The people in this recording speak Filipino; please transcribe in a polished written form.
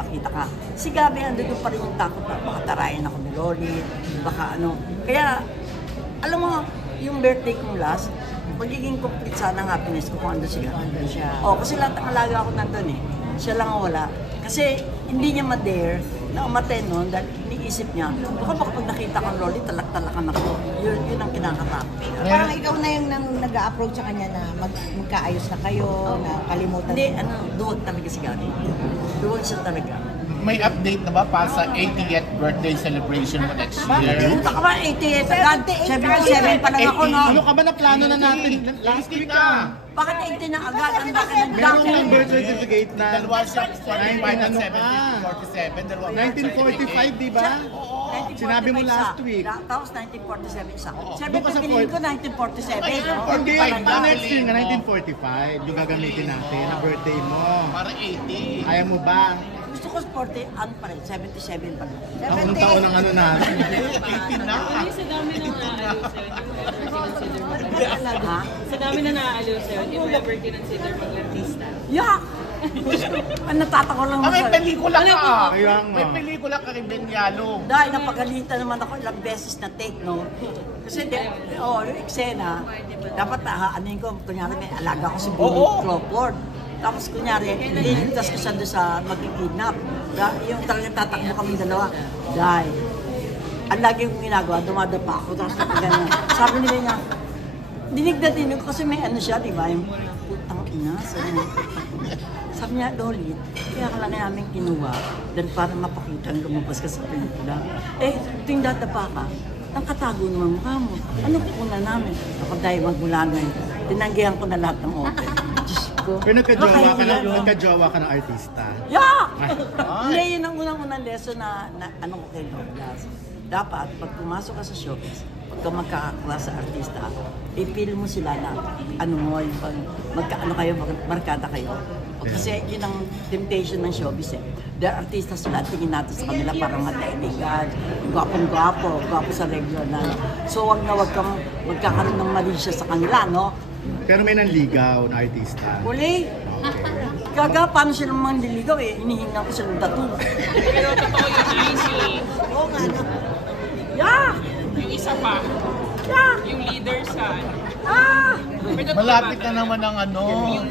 magpakita ka. Si Gabi, andun pa rin yung takot na baka tarayan ako ni Loli, baka ano. Kaya, alam mo, yung birthday kong last, magiging complete sana ang happiness ko kung andun siya. Kasi lahat ng alaga ako nandun eh. Siya lang ang wala. Kasi hindi niya ma-dare na umaten nun dahil iniisip niya, baka pag nakita kang Loli, talak-talakan ako. Yun ang kinakatakot. Parang ikaw na yung nag-a-approach sa kanya na magkaayos na kayo, na kalimutan. Hindi, duwag talaga si Gabi. Duwag siya talaga. May update na ba pa sa 80th birthday celebration mo next year? Punta ka ba, 88 agad? 77 pa lang ako, no? Ano ka ba na plano na natin? Last week ka. Bakit 80 na agad? Ang laki ng Meron dami. kang birth certificate na Dalawa siya, 45 at 1947, 47, dalawa. 1945, di ba? Sinabi mo last week. Tapos 1947 isa. Doon Siyempre, ka sa pipiliin ko 1947, no? Hindi, 45 next year nga, na. 1945, yung gagamitin natin, na birthday mo. Para 80. Ayaw mo ba? Gusto ko 40, ano pa rin, 77 pa rin. Ang taon ng ano natin. 80 na. Sa dami na naaaliw sa'yo, Ha? sa dami na naaaliw sa'yo, di mo ever kinonsider mag-artista? Yak! Natatawa lang May ako. pelikula ka. Kaya nga. May pelikula ka kay Ben Yalo. Dahil napagalitan naman ako ilang beses na take, no? Kasi, yung eksena, dapat aanin ko, kunyari may alaga ko si Billy Crawford. Tapos kunyari, liligtas ko siya doon sa magkikidnap. Yung talagang tatakbo kami dalawa. Dahil, ang lagi kong ginagawa, dumadapa ako. Tapos ganyan. Sabi nila niya, dinig na dinig ko kasi may ano siya, di ba? Yung putang ina. Sabi niya, Loli, kaya ka lang namin kinuha dahil para mapakita ang lumabas ka sa pelikula. Tuwing dadapa ka, ang katago naman mukha mo. Ano kukunan namin? Ako dahil magmula ngayon, tinanggihan ko na lahat ng open. Diyos ko. Pero nagka-jowa ka ng artista. Yeah! Hindi, yun ang unang-unang lesson na ano ko kay Douglas. Dapat, pag pumasok ka sa showbiz, pagka magkakakuha sa artista, i-feel mo sila na ano mo, yung magkaano kayo, markada kayo. Kasi yun ang temptation ng showbiz eh. They're artista sila, tingin natin sa kanila parang mataibigan, gwapong-gwapo, gwapo sa regular na. So wag kang magkakaroon ng mali siya sa kanila, no? Pero may nanligaw na artista. Uli! Gaga, paano sila manliligaw eh? Hinihingan ko sila tattoo. Pero totoo yung Icy. Oo nga, no? Yeah! Yung isa pa, Yeah! yung leader sa... Ah! Pero totoo Malapit ba? na naman ang ano. Yung